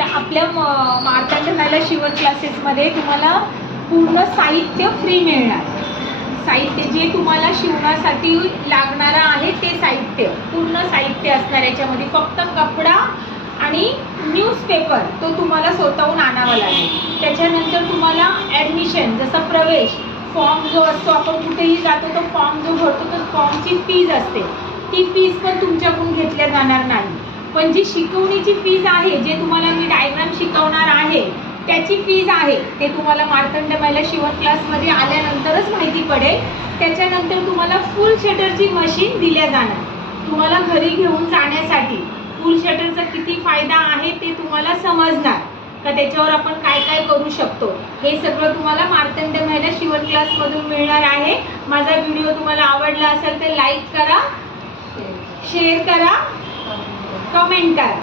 आता आपल्या मार्तंड महिला शिवण क्लासेसमध्ये तुम्हाला पूर्ण साहित्य फ्री मिळणार. साहित्य जे तुम्हाला शिवण्यासाठी लागणारं आहे ते साहित्य, पूर्ण साहित्य असणार याच्यामध्ये. फक्त कपडा आणि न्यूजपेपर तो तुम्हाला स्वतःहून आणावा लागेल. त्याच्यानंतर तुम्हाला ॲडमिशन, जसं प्रवेश फॉर्म जो असतो, आपण कुठेही जातो तो फॉर्म जो भरतो तो फॉर्मची फीज असते, ती फीज पण तुमच्याकडून घेतल्या जाणार नाही. पण जी शिकवणीची फीज आहे, जे तुम्हाला मी डायग्राम शिकवणार आहे त्याची फीज आहे, ते तुम्हाला मार्तंड महिला शिवण क्लासमध्ये आल्यानंतरच माहिती पडेल. त्याच्यानंतर तुम्हाला फुल शटरची मशीन दिल्या जाणार. तुम्हाला घरी घेऊन जाण्यासाठी फुल शटरचा किती फायदा आहे ते तुम्हाला समजणार का, त्याच्यावर आपण काय काय करू शकतो, हे सगळं तुम्हाला मार्तंड महिला शिवण क्लासमधून मिळणार आहे. माझा व्हिडिओ तुम्हाला आवडला असेल तर लाईक करा, शेअर करा, कमेंट करा.